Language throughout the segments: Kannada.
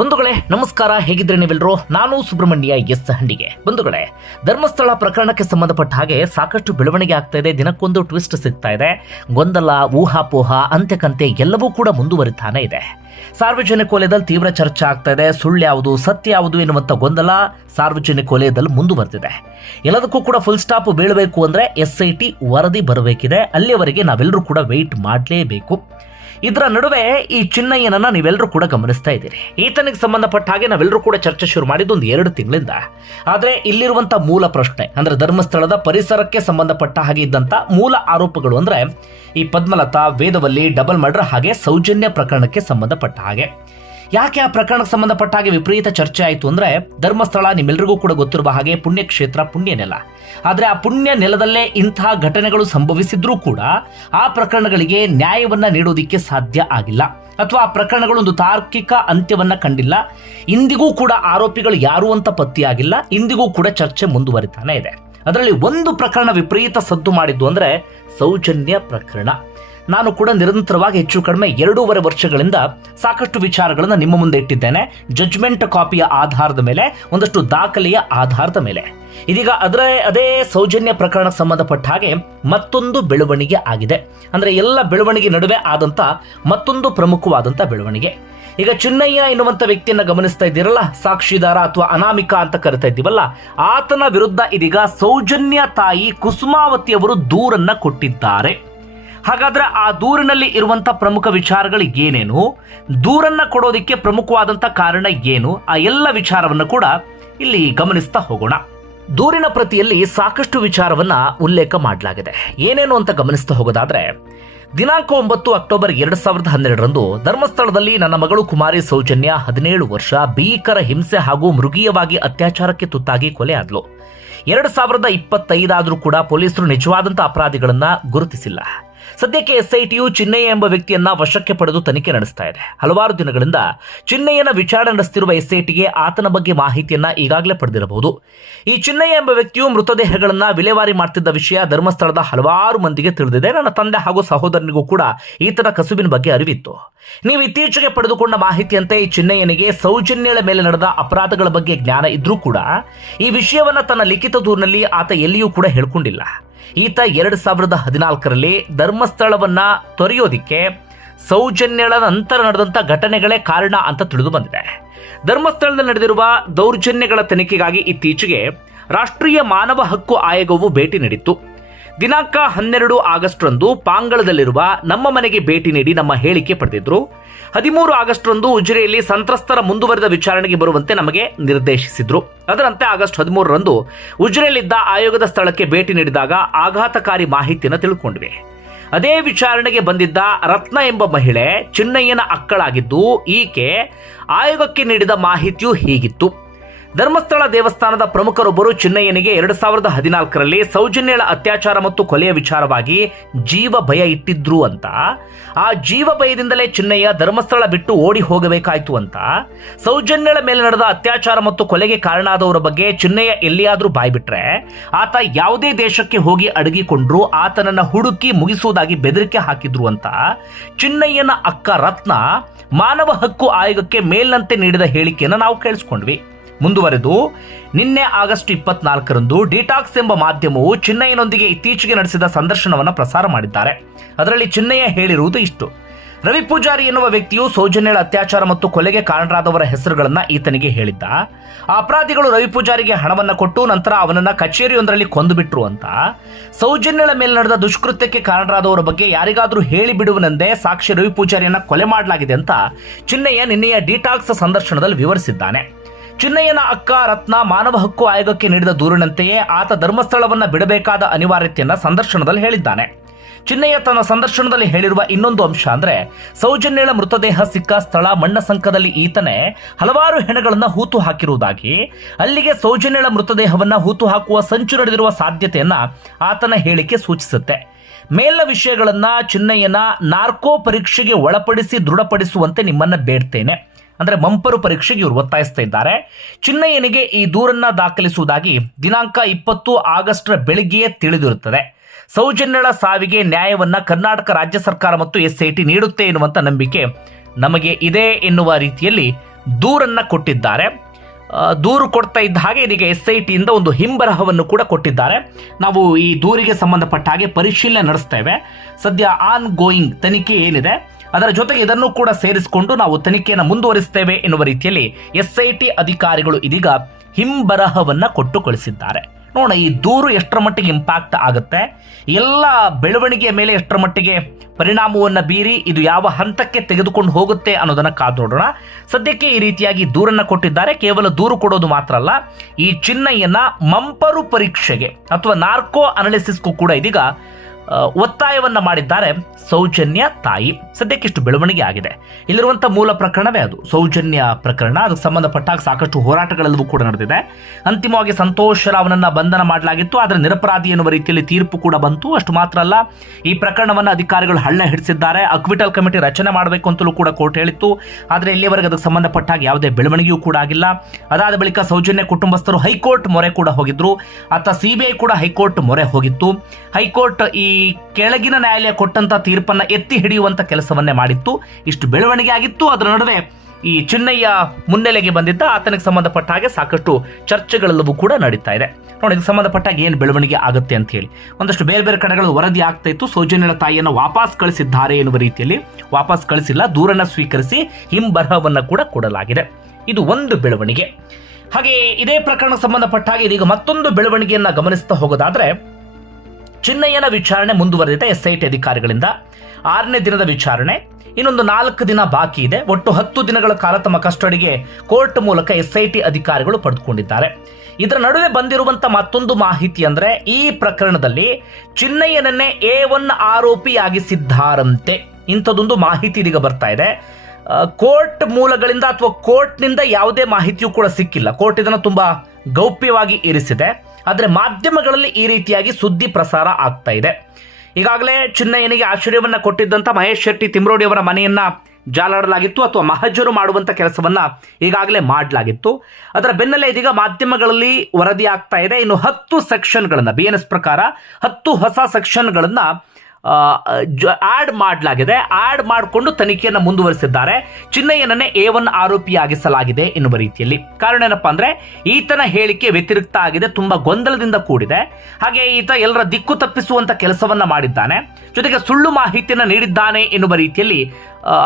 ಬಂಧುಗಳೇ, ನಮಸ್ಕಾರ. ಹೇಗಿದ್ರೆ ನೀವೆಲ್ಲರೂ ನಾನು ಸುಬ್ರಹ್ಮಣ್ಯ ಎಸ್ ಹಂಡಿಗೆ. ಬಂಧುಗಳೇ, ಧರ್ಮಸ್ಥಳ ಪ್ರಕರಣಕ್ಕೆ ಸಂಬಂಧಪಟ್ಟ ಹಾಗೆ ಸಾಕಷ್ಟು ಬೆಳವಣಿಗೆ ಆಗ್ತಾ ಇದೆ. ದಿನಕ್ಕೊಂದು ಟ್ವಿಸ್ಟ್ ಸಿಗ್ತಾ ಇದೆ. ಗೊಂದಲ, ಊಹಾಪೋಹ, ಅಂತ್ಯಕಂತೆ ಎಲ್ಲವೂ ಕೂಡ ಮುಂದುವರಿತಾನೆ ಇದೆ. ಸಾರ್ವಜನಿಕ ವಲಯದಲ್ಲಿ ತೀವ್ರ ಚರ್ಚೆ ಆಗ್ತಾ ಇದೆ. ಸುಳ್ಳು ಯಾವುದು, ಸತ್ಯ ಯಾವುದು ಎನ್ನುವಂಥ ಗೊಂದಲ ಸಾರ್ವಜನಿಕ ವಲಯದಲ್ಲಿ ಮುಂದುವರೆದಿದೆ. ಎಲ್ಲದಕ್ಕೂ ಕೂಡ ಫುಲ್ ಸ್ಟಾಪ್ ಬೀಳಬೇಕು ಅಂದ್ರೆ ಎಸ್ ಐ ಟಿ ವರದಿ ಬರಬೇಕಿದೆ. ಅಲ್ಲಿಯವರೆಗೆ ನಾವೆಲ್ಲರೂ ಕೂಡ ವೆಯ್ಟ್ ಮಾಡಲೇಬೇಕು. ಇದರ ನಡುವೆ ಈ ಚಿನ್ನಯ್ಯನನ್ನ ನೀವೆಲ್ಲರೂ ಕೂಡ ಗಮನಿಸ್ತಾ ಇದ್ದೀರಿ. ಈತನಿಗೆ ಸಂಬಂಧಪಟ್ಟ ಹಾಗೆ ನಾವೆಲ್ಲರೂ ಕೂಡ ಚರ್ಚೆ ಶುರು ಮಾಡಿದ್ದು ಒಂದು ಎರಡು ತಿಂಗಳಿಂದ. ಆದರೆ ಇಲ್ಲಿರುವಂತ ಮೂಲ ಪ್ರಶ್ನೆ, ಅಂದ್ರೆ ಧರ್ಮಸ್ಥಳದ ಪರಿಸರಕ್ಕೆ ಸಂಬಂಧಪಟ್ಟ ಹಾಗೆ ಇದ್ದಂತ ಮೂಲ ಆರೋಪಗಳು ಅಂದ್ರೆ ಈ ಪದ್ಮಲತಾ, ವೇದವಲ್ಲಿ ಡಬಲ್ ಮರ್ಡರ್ ಹಾಗೆ ಸೌಜನ್ಯ ಪ್ರಕರಣಕ್ಕೆ ಸಂಬಂಧಪಟ್ಟ ಹಾಗೆ. ಯಾಕೆ ಆ ಪ್ರಕರಣಕ್ಕೆ ಸಂಬಂಧಪಟ್ಟ ಹಾಗೆ ವಿಪರೀತ ಚರ್ಚೆ ಆಯಿತು ಅಂದ್ರೆ ಧರ್ಮಸ್ಥಳ ನಿಮ್ಮೆಲ್ಲರಿಗೂ ಕೂಡ ಗೊತ್ತಿರುವ ಹಾಗೆ ಪುಣ್ಯಕ್ಷೇತ್ರ ಪುಣ್ಯ ನೆಲ. ಆದರೆ ಆ ಪುಣ್ಯ ನೆಲದಲ್ಲೇ ಇಂತಹ ಘಟನೆಗಳು ಸಂಭವಿಸಿದ್ರೂ ಕೂಡ ಆ ಪ್ರಕರಣಗಳಿಗೆ ನ್ಯಾಯವನ್ನ ನೀಡೋದಿಕ್ಕೆ ಸಾಧ್ಯ ಆಗಿಲ್ಲ. ಅಥವಾ ಆ ಪ್ರಕರಣಗಳು ಒಂದು ತಾರ್ಕಿಕ ಅಂತ್ಯವನ್ನ ಕಂಡಿಲ್ಲ. ಇಂದಿಗೂ ಕೂಡ ಆರೋಪಿಗಳು ಯಾರು ಅಂತ ಪತ್ತೆಯಾಗಿಲ್ಲ. ಇಂದಿಗೂ ಕೂಡ ಚರ್ಚೆ ಮುಂದುವರಿತಾನೆ ಇದೆ. ಅದರಲ್ಲಿ ಒಂದು ಪ್ರಕರಣ ವಿಪರೀತ ಸದ್ದು ಮಾಡಿದ್ದು ಅಂದ್ರೆ ಸೌಜನ್ಯ ಪ್ರಕರಣ. ನಾನು ಕೂಡ ನಿರಂತರವಾಗಿ ಹೆಚ್ಚು ಕಡಿಮೆ ಎರಡೂವರೆ ವರ್ಷಗಳಿಂದ ಸಾಕಷ್ಟು ವಿಚಾರಗಳನ್ನು ನಿಮ್ಮ ಮುಂದೆ ಇಟ್ಟಿದ್ದೇನೆ. ಜಡ್ಜ್ಮೆಂಟ್ ಕಾಪಿಯ ಆಧಾರದ ಮೇಲೆ, ಒಂದಷ್ಟು ದಾಖಲೆಯ ಆಧಾರದ ಮೇಲೆ. ಇದೀಗ ಅದರ, ಅದೇ ಸೌಜನ್ಯ ಪ್ರಕರಣಕ್ಕೆ ಸಂಬಂಧಪಟ್ಟ ಹಾಗೆ ಮತ್ತೊಂದು ಬೆಳವಣಿಗೆ ಆಗಿದೆ. ಅಂದ್ರೆ ಎಲ್ಲ ಬೆಳವಣಿಗೆ ನಡುವೆ ಆದಂತ ಮತ್ತೊಂದು ಪ್ರಮುಖವಾದಂತ ಬೆಳವಣಿಗೆ. ಈಗ ಚಿನ್ನಯ್ಯ ಎನ್ನುವಂಥ ವ್ಯಕ್ತಿಯನ್ನು ಗಮನಿಸ್ತಾ ಇದ್ದೀರಲ್ಲ, ಸಾಕ್ಷಿದಾರ ಅಥವಾ ಅನಾಮಿಕ ಅಂತ ಕರಿತಾ ಇದ್ದೀವಲ್ಲ, ಆತನ ವಿರುದ್ಧ ಇದೀಗ ಸೌಜನ್ಯ ತಾಯಿ ಕುಸುಮಾವತಿ ಅವರು ದೂರನ್ನ ಕೊಟ್ಟಿದ್ದಾರೆ. ಹಾಗಾದ್ರೆ ಆ ದೂರಿನಲ್ಲಿ ಇರುವಂತ ಪ್ರಮುಖ ವಿಚಾರಗಳು ಏನೇನು? ದೂರನ್ನ ಕೊಡೋದಿಕ್ಕೆ ಪ್ರಮುಖವಾದಂತ ಕಾರಣ ಏನು? ಆ ಎಲ್ಲ ವಿಚಾರವನ್ನು ಕೂಡ ಇಲ್ಲಿ ಗಮನಿಸ್ತಾ ಹೋಗೋಣ. ದೂರಿನ ಪ್ರತಿಯಲ್ಲಿ ಸಾಕಷ್ಟು ವಿಚಾರವನ್ನ ಉಲ್ಲೇಖ ಮಾಡಲಾಗಿದೆ. ಏನೇನು ಅಂತ ಗಮನಿಸ್ತಾ ಹೋಗೋದಾದ್ರೆ, ದಿನಾಂಕ ಒಂಬತ್ತು ಅಕ್ಟೋಬರ್ ಎರಡ್ ಸಾವಿರದ ಹನ್ನೆರಡರಂದು ಧರ್ಮಸ್ಥಳದಲ್ಲಿ ನನ್ನ ಮಗಳು ಕುಮಾರಿ ಸೌಜನ್ಯ ಹದಿನೇಳು ವರ್ಷ ಭೀಕರ ಹಿಂಸೆ ಹಾಗೂ ಮೃಗೀಯವಾಗಿ ಅತ್ಯಾಚಾರಕ್ಕೆ ತುತ್ತಾಗಿ ಕೊಲೆ ಆದ್ಲು. ಎರಡು ಸಾವಿರದ ಇಪ್ಪತ್ತೈದಾದರೂ ಕೂಡ ಪೊಲೀಸರು ನಿಜವಾದಂಥ ಅಪರಾಧಿಗಳನ್ನ ಗುರುತಿಸಿಲ್ಲ. ಸದ್ಯಕ್ಕೆ ಎಸ್ಐಟಿಯು ಚಿನ್ನಯ್ಯ ಎಂಬ ವ್ಯಕ್ತಿಯನ್ನ ವಶಕ್ಕೆ ಪಡೆದು ತನಿಖೆ ನಡೆಸ್ತಾ ಇದೆ. ಹಲವಾರು ದಿನಗಳಿಂದ ಚಿನ್ನಯ್ಯನ ವಿಚಾರಣೆ ನಡೆಸುತ್ತಿರುವ ಎಸ್ಐಟಿಗೆ ಆತನ ಬಗ್ಗೆ ಮಾಹಿತಿಯನ್ನ ಈಗಾಗಲೇ ಪಡೆದಿರಬಹುದು. ಈ ಚಿನ್ನಯ್ಯ ಎಂಬ ವ್ಯಕ್ತಿಯು ಮೃತದೇಹಗಳನ್ನ ವಿಲೇವಾರಿ ಮಾಡ್ತಿದ್ದ ವಿಷಯ ಧರ್ಮಸ್ಥಳದ ಹಲವಾರು ಮಂದಿಗೆ ತಿಳಿದಿದೆ. ನನ್ನ ತಂದೆ ಹಾಗೂ ಸಹೋದರನಿಗೂ ಕೂಡ ಈತನ ಕಸುಬಿನ ಬಗ್ಗೆ ಅರಿವಿತ್ತು. ನೀವು ಇತ್ತೀಚೆಗೆ ಪಡೆದುಕೊಂಡ ಮಾಹಿತಿಯಂತೆ ಈ ಚಿನ್ನಯ್ಯನಿಗೆ ಸೌಜನ್ಯಳ ಮೇಲೆ ನಡೆದ ಅಪರಾಧಗಳ ಬಗ್ಗೆ ಜ್ಞಾನ ಇದ್ರೂ ಕೂಡ ಈ ವಿಷಯವನ್ನ ತನ್ನ ಲಿಖಿತ ದೂರಿನಲ್ಲಿ ಆತ ಎಲ್ಲಿಯೂ ಕೂಡ ಹೇಳ್ಕೊಂಡಿಲ್ಲ. ಈತ ಎರಡ್ ಸಾವಿರದ ಹದಿನಾಲ್ಕರಲ್ಲಿ ಧರ್ಮಸ್ಥಳವನ್ನ ತೊರೆಯೋದಿಕ್ಕೆ ಸೌಜನ್ಯಳ ನಂತರ ನಡೆದಂತ ಘಟನೆಗಳೇ ಕಾರಣ ಅಂತ ತಿಳಿದು ಬಂದಿದೆ. ಧರ್ಮಸ್ಥಳದಲ್ಲಿ ನಡೆದಿರುವ ದೌರ್ಜನ್ಯಗಳ ತನಿಖೆಗಾಗಿ ಇತ್ತೀಚೆಗೆ ರಾಷ್ಟ್ರೀಯ ಮಾನವ ಹಕ್ಕು ಆಯೋಗವು ಭೇಟಿ ನೀಡಿತ್ತು. ದಿನಾಂಕ ಹನ್ನೆರಡು ಆಗಸ್ಟ್ ರಂದು ಪಾಂಗಳದಲ್ಲಿರುವ ನಮ್ಮ ಮನೆಗೆ ಭೇಟಿ ನೀಡಿ ನಮ್ಮ ಹೇಳಿಕೆ ಪಡೆದಿದ್ರು. ಹದಿಮೂರು ಆಗಸ್ಟ್ ರಂದು ಉಜಿರೆಯಲ್ಲಿ ಸಂತ್ರಸ್ತರ ಮುಂದುವರೆದ ವಿಚಾರಣೆಗೆ ಬರುವಂತೆ ನಮಗೆ ನಿರ್ದೇಶಿಸಿದ್ರು. ಅದರಂತೆ ಆಗಸ್ಟ್ ಹದಿಮೂರರಂದು ಉಜಿರೆಯಲ್ಲಿದ್ದ ಆಯೋಗದ ಸ್ಥಳಕ್ಕೆ ಭೇಟಿ ನೀಡಿದಾಗ ಆಘಾತಕಾರಿ ಮಾಹಿತಿಯನ್ನು ತಿಳ್ಕೊಂಡಿವೆ. ಅದೇ ವಿಚಾರಣೆಗೆ ಬಂದಿದ್ದ ರತ್ನ ಎಂಬ ಮಹಿಳೆ ಚಿನ್ನಯ್ಯನ ಅಕ್ಕಳಾಗಿದ್ದು, ಈಕೆ ಆಯೋಗಕ್ಕೆ ನೀಡಿದ ಮಾಹಿತಿಯು ಹೀಗಿತ್ತು. ಧರ್ಮಸ್ಥಳ ದೇವಸ್ಥಾನದ ಪ್ರಮುಖರೊಬ್ಬರು ಚಿನ್ನಯ್ಯನಿಗೆ ಎರಡು ಸಾವಿರದ ಹದಿನಾಲ್ಕರಲ್ಲಿ ಸೌಜನ್ಯಳ ಅತ್ಯಾಚಾರ ಮತ್ತು ಕೊಲೆಯ ವಿಚಾರವಾಗಿ ಜೀವ ಭಯ ಇಟ್ಟಿದ್ರು ಅಂತ. ಆ ಜೀವ ಭಯದಿಂದಲೇ ಚಿನ್ನಯ್ಯ ಧರ್ಮಸ್ಥಳ ಬಿಟ್ಟು ಓಡಿ ಹೋಗಬೇಕಾಯ್ತು ಅಂತ. ಸೌಜನ್ಯಳ ಮೇಲೆ ನಡೆದ ಅತ್ಯಾಚಾರ ಮತ್ತು ಕೊಲೆಗೆ ಕಾರಣ ಆದವರ ಬಗ್ಗೆ ಚಿನ್ನಯ್ಯ ಎಲ್ಲಿಯಾದರೂ ಬಾಯ್ಬಿಟ್ರೆ, ಆತ ಯಾವುದೇ ದೇಶಕ್ಕೆ ಹೋಗಿ ಅಡಗಿಕೊಂಡ್ರು, ಆತನನ್ನ ಹುಡುಕಿ ಮುಗಿಸುವುದಾಗಿ ಬೆದರಿಕೆ ಹಾಕಿದ್ರು ಅಂತ. ಚಿನ್ನಯ್ಯನ ಅಕ್ಕ ರತ್ನ ಮಾನವ ಹಕ್ಕು ಆಯೋಗಕ್ಕೆ ಮೇಲ್ನಂತೆ ನೀಡಿದ ಹೇಳಿಕೆಯನ್ನು ನಾವು ಕೇಳಿಸ್ಕೊಂಡ್ವಿ. ಮುಂದುವರೆದು, ನಿನ್ನೆ ಆಗಸ್ಟ್ ಇಪ್ಪತ್ನಾಲ್ಕರಂದು ಡಿಟಾಕ್ಸ್ ಎಂಬ ಮಾಧ್ಯಮವು ಚಿನ್ನಯ್ಯನೊಂದಿಗೆ ಇತ್ತೀಚೆಗೆ ನಡೆಸಿದ ಸಂದರ್ಶನವನ್ನು ಪ್ರಸಾರ ಮಾಡಿದ್ದಾರೆ. ಅದರಲ್ಲಿ ಚಿನ್ನಯ್ಯ ಹೇಳಿರುವುದು ಇಷ್ಟು. ರವಿ ಪೂಜಾರಿ ಎನ್ನುವ ವ್ಯಕ್ತಿಯು ಸೌಜನ್ಯಳ ಅತ್ಯಾಚಾರ ಮತ್ತು ಕೊಲೆಗೆ ಕಾರಣರಾದವರ ಹೆಸರುಗಳನ್ನು ಈತನಿಗೆ ಹೇಳಿದ್ದ. ಆ ಅಪರಾಧಿಗಳು ರವಿ ಪೂಜಾರಿಗೆ ಹಣವನ್ನು ಕೊಟ್ಟು ನಂತರ ಅವನನ್ನ ಕಚೇರಿಯೊಂದರಲ್ಲಿ ಕೊಂದುಬಿಟ್ರು ಅಂತ. ಸೌಜನ್ಯಳ ಮೇಲೆ ನಡೆದ ದುಷ್ಕೃತ್ಯಕ್ಕೆ ಕಾರಣರಾದವರ ಬಗ್ಗೆ ಯಾರಿಗಾದರೂ ಹೇಳಿ ಬಿಡುವನೆಂದೇ ಸಾಕ್ಷಿ ರವಿ ಪೂಜಾರಿಯನ್ನ ಕೊಲೆ ಮಾಡಲಾಗಿದೆ ಅಂತ ಚಿನ್ನಯ್ಯ ನಿನ್ನೆಯ ಡಿಟಾಕ್ಸ್ ಸಂದರ್ಶನದಲ್ಲಿ ವಿವರಿಸಿದ್ದಾನೆ. ಚಿನ್ನಯ್ಯನ ಅಕ್ಕ ರತ್ನ ಮಾನವ ಹಕ್ಕು ಆಯೋಗಕ್ಕೆ ನೀಡಿದ ದೂರಿನಂತೆಯೇ ಆತ ಧರ್ಮಸ್ಥಳವನ್ನು ಬಿಡಬೇಕಾದ ಅನಿವಾರ್ಯತೆಯನ್ನು ಸಂದರ್ಶನದಲ್ಲಿ ಹೇಳಿದ್ದಾನೆ. ಚಿನ್ನಯ್ಯ ತನ್ನ ಸಂದರ್ಶನದಲ್ಲಿ ಹೇಳಿರುವ ಇನ್ನೊಂದು ಅಂಶ ಅಂದ್ರೆ, ಸೌಜನ್ಯಳ ಮೃತದೇಹ ಸಿಕ್ಕ ಸ್ಥಳ ಮಣ್ಣ ಸಂಕದಲ್ಲಿ ಈತನೇ ಹಲವಾರು ಹೆಣಗಳನ್ನು ಹೂತು ಹಾಕಿರುವುದಾಗಿ, ಅಲ್ಲಿಗೆ ಸೌಜನ್ಯಳ ಮೃತದೇಹವನ್ನು ಹೂತು ಹಾಕುವ ಸಂಚು ನಡೆದಿರುವ ಸಾಧ್ಯತೆಯನ್ನ ಆತನ ಹೇಳಿಕೆ ಸೂಚಿಸುತ್ತೆ. ಮೇಲಿನ ವಿಷಯಗಳನ್ನು ಚಿನ್ನಯ್ಯನ ನಾರ್ಕೋ ಪರೀಕ್ಷೆಗೆ ಒಳಪಡಿಸಿ ದೃಢಪಡಿಸುವಂತೆ ನಿಮ್ಮನ್ನ ಬೇಡ್ತೇನೆ. ಅಂದ್ರೆ ಮಂಪರು ಪರೀಕ್ಷೆಗೆ ಇವರು ಒತ್ತಾಯಿಸ್ತಾ ಇದ್ದಾರೆ. ಚಿನ್ನಯ್ಯನಿಗೆ ಈ ದೂರನ್ನ ದಾಖಲಿಸುವುದಾಗಿ ದಿನಾಂಕ ಇಪ್ಪತ್ತು ಆಗಸ್ಟ್ರ ಬೆಳಿಗ್ಗೆಯೇ ತಿಳಿದಿರುತ್ತದೆ. ಸೌಜನ್ಯಳ ಸಾವಿಗೆ ನ್ಯಾಯವನ್ನ ಕರ್ನಾಟಕ ರಾಜ್ಯ ಸರ್ಕಾರ ಮತ್ತು ಎಸ್ಐಟಿ ನೀಡುತ್ತೆ ಎನ್ನುವಂಥ ನಂಬಿಕೆ ನಮಗೆ ಇದೆ ಎನ್ನುವ ರೀತಿಯಲ್ಲಿ ದೂರನ್ನ ಕೊಟ್ಟಿದ್ದಾರೆ. ದೂರು ಕೊಡ್ತಾ ಇದ್ದ ಹಾಗೆ ಇದೀಗ ಎಸ್ ಐ ಟಿಯಿಂದ ಒಂದು ಹಿಂಬರಹವನ್ನು ಕೂಡ ಕೊಟ್ಟಿದ್ದಾರೆ. ನಾವು ಈ ದೂರಿಗೆ ಸಂಬಂಧಪಟ್ಟ ಹಾಗೆ ಪರಿಶೀಲನೆ ನಡೆಸ್ತೇವೆ ಸದ್ಯ ಆನ್ ಗೋಯಿಂಗ್ ತನಿಖೆ ಏನಿದೆ? ಅದರ ಜೊತೆಗೆ ಇದನ್ನು ಕೂಡ ಸೇರಿಸಿಕೊಂಡು ನಾವು ತನಿಖೆಯನ್ನು ಮುಂದುವರಿಸ್ತೇವೆ ಎನ್ನುವ ರೀತಿಯಲ್ಲಿ ಎಸ್ಐಟಿ ಅಧಿಕಾರಿಗಳು ಇದೀಗ ಹಿಂಬರಹವನ್ನ ಕೊಟ್ಟು ಕಳಿಸಿದ್ದಾರೆ ನೋಡೋಣ, ಈ ದೂರು ಎಷ್ಟರ ಮಟ್ಟಿಗೆ ಇಂಪ್ಯಾಕ್ಟ್ ಆಗುತ್ತೆ? ಎಲ್ಲ ಬೆಳವಣಿಗೆಯ ಮೇಲೆ ಎಷ್ಟರ ಮಟ್ಟಿಗೆ ಪರಿಣಾಮವನ್ನು ಬೀರಿ ಇದು ಯಾವ ಹಂತಕ್ಕೆ ತೆಗೆದುಕೊಂಡು ಹೋಗುತ್ತೆ ಅನ್ನೋದನ್ನ ಕಾದು ನೋಡೋಣ. ಸದ್ಯಕ್ಕೆ ಈ ರೀತಿಯಾಗಿ ದೂರನ್ನ ಕೊಟ್ಟಿದ್ದಾರೆ. ಕೇವಲ ದೂರು ಕೊಡೋದು ಮಾತ್ರ ಅಲ್ಲ, ಈ ಚಿನ್ನಯ್ಯನ ಮಂಪರು ಪರೀಕ್ಷೆಗೆ ಅಥವಾ ನಾರ್ಕೋ ಅನಾಲಿಸಿಸ್ಗೂ ಕೂಡ ಇದೀಗ ಒತ್ತಾಯವನ್ನ ಮಾಡಿದ್ದಾರೆ ಸೌಜನ್ಯ ತಾಯಿ. ಸದ್ಯಕ್ಕೆ ಇಷ್ಟು ಬೆಳವಣಿಗೆ ಆಗಿದೆ. ಇಲ್ಲಿರುವಂಥ ಮೂಲ ಪ್ರಕರಣವೇ ಅದು. ಸೌಜನ್ಯ ಪ್ರಕರಣ, ಅದಕ್ಕೆ ಸಂಬಂಧಪಟ್ಟಾಗ ಸಾಕಷ್ಟು ಹೋರಾಟಗಳೆಲ್ಲವೂ ಕೂಡ ನಡೆದಿದೆ. ಅಂತಿಮವಾಗಿ ಸಂತೋಷ್ ಅವನನ್ನು ಬಂಧನ ಮಾಡಲಾಗಿತ್ತು. ಆದರೆ ನಿರಪರಾಧಿ ಎನ್ನುವ ರೀತಿಯಲ್ಲಿ ತೀರ್ಪು ಕೂಡ ಬಂತು. ಅಷ್ಟು ಮಾತ್ರ ಅಲ್ಲ, ಈ ಪ್ರಕರಣವನ್ನು ಅಧಿಕಾರಿಗಳು ಹಳ್ಳ ಹಿಡಿಸಿದ್ದಾರೆ. ಅಕ್ವಿಟಲ್ ಕಮಿಟಿ ರಚನೆ ಮಾಡಬೇಕು ಅಂತಲೂ ಕೂಡ ಕೋರ್ಟ್ ಹೇಳಿತ್ತು. ಆದರೆ ಇಲ್ಲಿಯವರೆಗೆ ಅದಕ್ಕೆ ಸಂಬಂಧಪಟ್ಟಾಗ ಯಾವುದೇ ಬೆಳವಣಿಗೆಯೂ ಕೂಡ ಆಗಿಲ್ಲ. ಅದಾದ ಬಳಿಕ ಸೌಜನ್ಯ ಕುಟುಂಬಸ್ಥರು ಹೈಕೋರ್ಟ್ ಮೊರೆ ಕೂಡ ಹೋಗಿದ್ರು. ಅಥವಾ ಸಿಬಿಐ ಕೂಡ ಹೈಕೋರ್ಟ್ ಮೊರೆ ಹೋಗಿತ್ತು. ಹೈಕೋರ್ಟ್ ಈ ಕೆಳಗಿನ ನ್ಯಾಯಾಲಯ ಕೊಟ್ಟಂತ ತೀರ್ಪನ್ನ ಎತ್ತಿ ಹಿಡಿಯುವಂತ ಕೆಲಸವನ್ನೇ ಮಾಡಿತ್ತು. ಇಷ್ಟು ಬೆಳವಣಿಗೆ ಆಗಿತ್ತು. ಅದರ ನಡುವೆ ಈ ಚಿನ್ನಯ್ಯ ಮುನ್ನೆಲೆಗೆ ಬಂದಿದ್ದ. ಆತನಿಗೆ ಸಂಬಂಧಪಟ್ಟ ಹಾಗೆ ಸಾಕಷ್ಟು ಚರ್ಚೆಗಳೆಲ್ಲವೂ ಕೂಡ ನಡೀತಾ ಇದೆ. ನೋಡಿ, ಇದಕ್ಕೆ ಸಂಬಂಧಪಟ್ಟಾಗ ಏನು ಬೆಳವಣಿಗೆ ಆಗುತ್ತೆ ಅಂತ ಹೇಳಿ. ಒಂದಷ್ಟು ಬೇರೆ ಬೇರೆ ಕಡೆಗಳು ವರದಿ ಆಗ್ತಾ ಇತ್ತು. ಸೌಜನ್ಯನ ತಾಯಿಯನ್ನು ವಾಪಸ್ ಕಳಿಸಿದ್ದಾರೆ ಎನ್ನುವ ರೀತಿಯಲ್ಲಿ. ವಾಪಸ್ ಕಳಿಸಿಲ್ಲ. ದೂರನ್ನು ಸ್ವೀಕರಿಸಿ ಹಿಂಬರಹವನ್ನು ಕೂಡ ಕೊಡಲಾಗಿದೆ. ಇದು ಒಂದು ಬೆಳವಣಿಗೆ. ಹಾಗೆ ಇದೇ ಪ್ರಕರಣಕ್ಕೆ ಸಂಬಂಧಪಟ್ಟ ಹಾಗೆ ಇದೀಗ ಮತ್ತೊಂದು ಬೆಳವಣಿಗೆಯನ್ನು ಗಮನಿಸ್ತಾ ಹೋಗೋದಾದ್ರೆ ಚಿನ್ನಯ್ಯನ ವಿಚಾರಣೆ ಮುಂದುವರೆದಿದೆ ಎಸ್ಐಟಿ ಅಧಿಕಾರಿಗಳಿಂದ. ಆರನೇ ದಿನದ ವಿಚಾರಣೆ. ಇನ್ನೊಂದು ನಾಲ್ಕು ದಿನ ಬಾಕಿ ಇದೆ. ಒಟ್ಟು ಹತ್ತು ದಿನಗಳ ಕಾಲ ತಮ್ಮ ಕಸ್ಟಡಿಗೆ ಕೋರ್ಟ್ ಮೂಲಕ ಎಸ್ಐಟಿ ಅಧಿಕಾರಿಗಳು ಪಡೆದುಕೊಂಡಿದ್ದಾರೆ. ಇದರ ನಡುವೆ ಬಂದಿರುವಂತ ಮತ್ತೊಂದು ಮಾಹಿತಿ ಅಂದ್ರೆ ಈ ಪ್ರಕರಣದಲ್ಲಿ ಚಿನ್ನಯ್ಯನನ್ನೇ ಎ ಒನ್ ಆರೋಪಿಯಾಗಿಸಿದ್ದಾರಂತೆ ಇಂಥದೊಂದು ಮಾಹಿತಿ ಇದೀಗ ಬರ್ತಾ ಇದೆ. ಕೋರ್ಟ್ ಮೂಲಗಳಿಂದ ಅಥವಾ ಕೋರ್ಟ್ನಿಂದ ಯಾವುದೇ ಮಾಹಿತಿಯೂ ಕೂಡ ಸಿಕ್ಕಿಲ್ಲ. ಕೋರ್ಟ್ ಇದನ್ನು ತುಂಬಾ ಗೌಪ್ಯವಾಗಿ ಇರಿಸಿದೆ. ಆದರೆ ಮಾಧ್ಯಮಗಳಲ್ಲಿ ಈ ರೀತಿಯಾಗಿ ಸುದ್ದಿ ಪ್ರಸಾರ ಆಗ್ತಾ ಇದೆ. ಈಗಾಗಲೇ ಚಿನ್ನಯ್ಯನಿಗೆ ಆಶ್ರಯವನ್ನ ಕೊಟ್ಟಿದ್ದಂತ ಮಹೇಶ್ ಶೆಟ್ಟಿ ತಿಮ್ರೋಡಿ ಅವರ ಮನೆಯನ್ನ ಜಾಲಾಡಲಾಗಿತ್ತು ಅಥವಾ ಮಹಜರು ಮಾಡುವಂತ ಕೆಲಸವನ್ನ ಈಗಾಗಲೇ ಮಾಡಲಾಗಿತ್ತು. ಅದರ ಬೆನ್ನಲ್ಲೇ ಇದೀಗ ಮಾಧ್ಯಮಗಳಲ್ಲಿ ವರದಿ ಆಗ್ತಾ ಇದೆ. ಇನ್ನು ಹತ್ತು ಸೆಕ್ಷನ್ಗಳನ್ನು ಬಿ ಎನ್ ಎಸ್ ಪ್ರಕಾರ ಹತ್ತು ಹೊಸ ಸೆಕ್ಷನ್ಗಳನ್ನ ಆಡ್ ಮಾಡಲಾಗಿದೆ. ಆಡ್ ಮಾಡಿಕೊಂಡು ತನಿಖೆಯನ್ನು ಮುಂದುವರಿಸಿದ್ದಾರೆ. ಚಿನ್ನಯ್ಯನನ್ನೇ ಎ ಒನ್ ಆರೋಪಿಯಾಗಿಸಲಾಗಿದೆ ಎನ್ನುವ ರೀತಿಯಲ್ಲಿ. ಕಾರಣ ಏನಪ್ಪ ಅಂದ್ರೆ, ಈತನ ಹೇಳಿಕೆ ವ್ಯತಿರಿಕ್ತ ಆಗಿದೆ, ತುಂಬಾ ಗೊಂದಲದಿಂದ ಕೂಡಿದೆ. ಹಾಗೆ ಈತ ಎಲ್ಲರ ದಿಕ್ಕು ತಪ್ಪಿಸುವಂತ ಕೆಲಸವನ್ನ ಮಾಡಿದ್ದಾನೆ. ಜೊತೆಗೆ ಸುಳ್ಳು ಮಾಹಿತಿಯನ್ನು ನೀಡಿದ್ದಾನೆ ಎನ್ನುವ ರೀತಿಯಲ್ಲಿ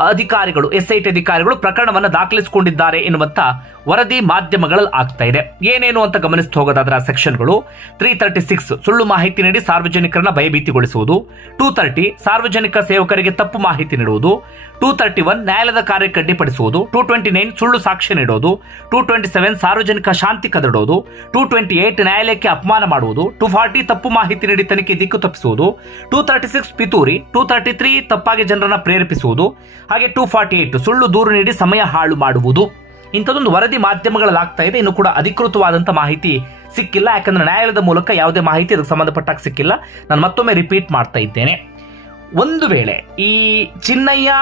ಅಧಿಕಾರಿಗಳು ಎಸ್ ಐ ಟಿ ಅಧಿಕಾರಿಗಳು ಪ್ರಕರಣವನ್ನು ದಾಖಲಿಸಿಕೊಂಡಿದ್ದಾರೆ ಎನ್ನುವಂತ ವರದಿ ಮಾಧ್ಯಮಗಳಲ್ಲಿ ಆಗ್ತಾ ಇದೆ. ಏನೇನು ಅಂತ ಗಮನಿಸ್ತಾ ಹೋಗೋದಾದ್ರೆ ಸೆಕ್ಷನ್ಗಳು ತ್ರೀ ತರ್ಟಿ ಸಿಕ್ಸ್ ಸುಳ್ಳು ಮಾಹಿತಿ ನೀಡಿ ಸಾರ್ವಜನಿಕರನ್ನ ಭಯಭೀತಿಗೊಳಿಸುವುದು ಟೂ ತರ್ಟಿ ಸಾರ್ವಜನಿಕ ಸೇವಕರಿಗೆ ತಪ್ಪು ಮಾಹಿತಿ ನೀಡುವುದು ಟೂ ತರ್ಟಿ ಒನ್ ನ್ಯಾಯಾಲಯದ ಕಾರ್ಯಕ್ಕೆ ಅಡ್ಡಿಪಡಿಸುವುದು ಟೂ ಟ್ವೆಂಟಿ ನೈನ್ ಸುಳ್ಳು ಸಾಕ್ಷ್ಯ ನೀಡೋದು ಟೂ ಟ್ವೆಂಟಿ ಸೆವೆನ್ ಸಾರ್ವಜನಿಕ ಶಾಂತಿ ಕದಡೋದು ಟೂ ಟ್ವೆಂಟಿ ಏಟ್ ನ್ಯಾಯಾಲಯಕ್ಕೆ ಅಪಮಾನ ಮಾಡುವುದು ಟೂ ಫಾರ್ಟಿ ತಪ್ಪು ಮಾಹಿತಿ ನೀಡಿ ತನಿಖೆ ದಿಕ್ಕು ತಪ್ಪಿಸುವುದು ಟೂ ತರ್ಟಿ ಸಿಕ್ಸ್ ಪಿತೂರಿ ಟೂ ತರ್ಟಿ ತ್ರೀ ತಪ್ಪಾಗಿ ಜನರನ್ನು ಪ್ರೇರೇಪಿಸುವುದು ಹಾಗೆ ಟೂ ಫಾರ್ಟಿ ಏಟ್ ಸುಳ್ಳು ದೂರು ನೀಡಿ ಸಮಯ ಹಾಳು ಮಾಡುವುದು. ಇಂಥದ್ದೊಂದು ವರದಿ ಮಾಧ್ಯಮಗಳಲ್ಲಿ ಆಗ್ತಾ ಇದೆ. ಇನ್ನು ಕೂಡ ಅಧಿಕೃತವಾದಂಥ ಮಾಹಿತಿ ಸಿಕ್ಕಿಲ್ಲ. ಯಾಕಂದ್ರೆ ನ್ಯಾಯಾಲಯದ ಮೂಲಕ ಯಾವುದೇ ಮಾಹಿತಿ ಅದಕ್ಕೆ ಸಂಬಂಧಪಟ್ಟಾಗ ಸಿಕ್ಕಿಲ್ಲ. ನಾನು ಮತ್ತೊಮ್ಮೆ ರಿಪೀಟ್ ಮಾಡ್ತಾ ಇದ್ದೇನೆ. ಒಂದು ವೇಳೆ ಈ ಚಿನ್ನಯ್ಯ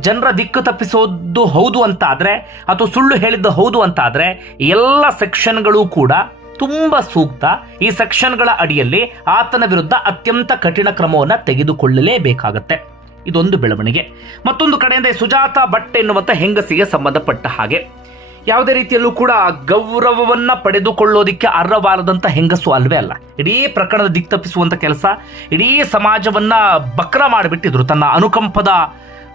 ಜನರ ದಿಕ್ಕು ತಪ್ಪಿಸೋದು ಹೌದು ಅಂತ ಆದ್ರೆ ಅಥವಾ ಸುಳ್ಳು ಹೇಳಿದ್ದು ಹೌದು ಅಂತ ಆದ್ರೆ ಎಲ್ಲ ಸೆಕ್ಷನ್ಗಳು ಕೂಡ ತುಂಬ ಸೂಕ್ತ. ಈ ಸೆಕ್ಷನ್ಗಳ ಅಡಿಯಲ್ಲಿ ಆತನ ವಿರುದ್ಧ ಅತ್ಯಂತ ಕಠಿಣ ಕ್ರಮವನ್ನು ತೆಗೆದುಕೊಳ್ಳಲೇಬೇಕಾಗತ್ತೆ. ಇದೊಂದು ಬೆಳವಣಿಗೆ. ಮತ್ತೊಂದು ಕಡೆಯಿಂದ ಸುಜಾತ ಭಟ್ ಎನ್ನುವಂಥ ಹೆಂಗಸಿಗೆ ಸಂಬಂಧಪಟ್ಟ ಹಾಗೆ. ಯಾವುದೇ ರೀತಿಯಲ್ಲೂ ಕೂಡ ಗೌರವವನ್ನ ಪಡೆದುಕೊಳ್ಳೋದಿಕ್ಕೆ ಅರ್ಹವಾರದಂಥ ಹೆಂಗಸು ಅಲ್ವೇ ಅಲ್ಲ. ಇಡೀ ಪ್ರಕರಣದ ದಿಕ್ ತಪ್ಪಿಸುವಂತ ಕೆಲಸ, ಇಡೀ ಸಮಾಜವನ್ನ ಬಕ್ರ ಮಾಡಿಬಿಟ್ಟಿದ್ರು ತನ್ನ ಅನುಕಂಪದ,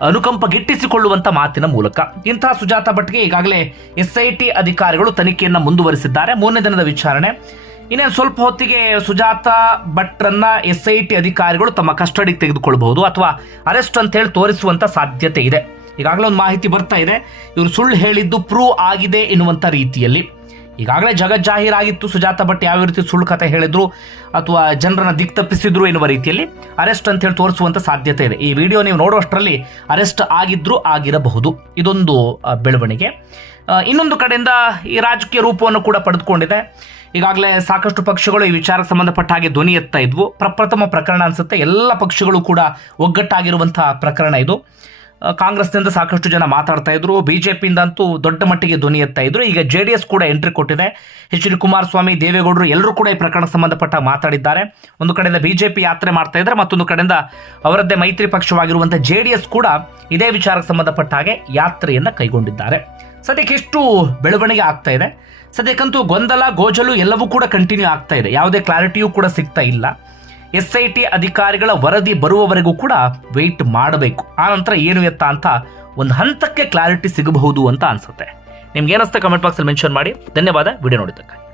ಅನುಕಂಪ ಗಿಟ್ಟಿಸಿಕೊಳ್ಳುವಂಥ ಮಾತಿನ ಮೂಲಕ. ಇಂತಹ ಸುಜಾತ ಭಟ್ಗೆ ಈಗಾಗಲೇ ಎಸ್ ಐ ಟಿ ಅಧಿಕಾರಿಗಳು ತನಿಖೆಯನ್ನು ಮುಂದುವರಿಸಿದ್ದಾರೆ. ಮೂರನೇ ದಿನದ ವಿಚಾರಣೆ. ಇನ್ನೇನು ಸ್ವಲ್ಪ ಹೊತ್ತಿಗೆ ಸುಜಾತ ಭಟ್ರನ್ನ ಎಸ್ ಐ ಟಿ ಅಧಿಕಾರಿಗಳು ತಮ್ಮ ಕಸ್ಟಡಿಗೆ ತೆಗೆದುಕೊಳ್ಬಹುದು ಅಥವಾ ಅರೆಸ್ಟ್ ಅಂತ ಹೇಳಿ ತೋರಿಸುವಂತ ಸಾಧ್ಯತೆ ಇದೆ. ಈಗಾಗಲೇ ಒಂದು ಮಾಹಿತಿ ಬರ್ತಾ ಇದೆ. ಇವರು ಸುಳ್ಳು ಹೇಳಿದ್ದು ಪ್ರೂವ್ ಆಗಿದೆ ಎನ್ನುವಂಥ ರೀತಿಯಲ್ಲಿ. ಈಗಾಗಲೇ ಜಗಜ್ಜಾಹೀರಾಗಿತ್ತು ಸುಜಾತ ಭಟ್ ಯಾವ ರೀತಿ ಸುಳ್ಳು ಕಥೆ ಹೇಳಿದ್ರು ಅಥವಾ ಜನರನ್ನ ದಿಕ್ ತಪ್ಪಿಸಿದ್ರು ಎನ್ನುವ ರೀತಿಯಲ್ಲಿ ಅರೆಸ್ಟ್ ಅಂತ ಹೇಳಿ ತೋರಿಸುವಂತ ಸಾಧ್ಯತೆ ಇದೆ. ಈ ವಿಡಿಯೋ ನೀವು ನೋಡುವಷ್ಟರಲ್ಲಿ ಅರೆಸ್ಟ್ ಆಗಿದ್ರು ಆಗಿರಬಹುದು. ಇದೊಂದು ಬೆಳವಣಿಗೆ. ಇನ್ನೊಂದು ಕಡೆಯಿಂದ ಈ ರಾಜಕೀಯ ರೂಪವನ್ನು ಕೂಡ ಪಡೆದುಕೊಂಡಿದೆ. ಈಗಾಗಲೇ ಸಾಕಷ್ಟು ಪಕ್ಷಗಳು ಈ ವಿಚಾರಕ್ಕೆ ಸಂಬಂಧಪಟ್ಟ ಹಾಗೆ ಧ್ವನಿ ಎತ್ತಾ ಇದ್ವು. ಪ್ರಪ್ರಥಮ ಪ್ರಕರಣ ಅನ್ಸುತ್ತೆ. ಎಲ್ಲ ಪಕ್ಷಗಳು ಕೂಡ ಒಗ್ಗಟ್ಟಾಗಿರುವಂತಹ ಪ್ರಕರಣ ಇದು. ಕಾಂಗ್ರೆಸ್ನಿಂದ ಸಾಕಷ್ಟು ಜನ ಮಾತಾಡ್ತಾ ಇದ್ರು. ಬಿಜೆಪಿಯಿಂದ ಅಂತೂ ದೊಡ್ಡ ಮಟ್ಟಿಗೆ ಧ್ವನಿ ಎತ್ತಾ ಇದ್ರು. ಈಗ ಜೆ ಎಸ್ ಕೂಡ ಎಂಟ್ರಿ ಕೊಟ್ಟಿದೆ. ಎಚ್ ಡಿ ಕುಮಾರಸ್ವಾಮಿ, ದೇವೇಗೌಡರು ಎಲ್ಲರೂ ಕೂಡ ಈ ಪ್ರಕರಣಕ್ಕೆ ಸಂಬಂಧಪಟ್ಟ ಮಾತಾಡಿದ್ದಾರೆ. ಒಂದು ಕಡೆಯಿಂದ ಬಿಜೆಪಿ ಯಾತ್ರೆ ಮಾಡ್ತಾ ಇದ್ದಾರೆ. ಮತ್ತೊಂದು ಕಡೆಯಿಂದ ಅವರದ್ದೇ ಮೈತ್ರಿ ಪಕ್ಷವಾಗಿರುವಂಥ ಜೆ ಡಿ ಎಸ್ ಕೂಡ ಇದೇ ವಿಚಾರಕ್ಕೆ ಸಂಬಂಧಪಟ್ಟ ಹಾಗೆ ಯಾತ್ರೆಯನ್ನ ಕೈಗೊಂಡಿದ್ದಾರೆ. ಸದ್ಯಕ್ಕೆ ಎಷ್ಟು ಬೆಳವಣಿಗೆ ಆಗ್ತಾ ಇದೆ? ಸದ್ಯಕ್ಕಂತೂ ಗೊಂದಲ, ಗೋಜಲು ಎಲ್ಲವೂ ಕೂಡ ಕಂಟಿನ್ಯೂ ಆಗ್ತಾ ಇದೆ. ಯಾವುದೇ ಕ್ಲಾರಿಟಿಯೂ ಕೂಡ ಸಿಗ್ತಾ ಇಲ್ಲ. ಎಸ್ ಐ ಟಿ ಅಧಿಕಾರಿಗಳ ವರದಿ ಬರುವವರೆಗೂ ಕೂಡ ವೆಯ್ಟ್ ಮಾಡಬೇಕು. ಆ ನಂತರ ಏನು ಎತ್ತ ಅಂತ ಒಂದು ಹಂತಕ್ಕೆ ಕ್ಲಾರಿಟಿ ಸಿಗಬಹುದು ಅಂತ ಅನ್ಸುತ್ತೆ. ನಿಮ್ಗೆ ಏನಿಸ್ತಾ ಕಮೆಂಟ್ ಬಾಕ್ಸಲ್ಲಿ ಮೆನ್ಷನ್ ಮಾಡಿ. ಧನ್ಯವಾದ. ವಿಡಿಯೋ ನೋಡಿದ್ದಕ್ಕೆ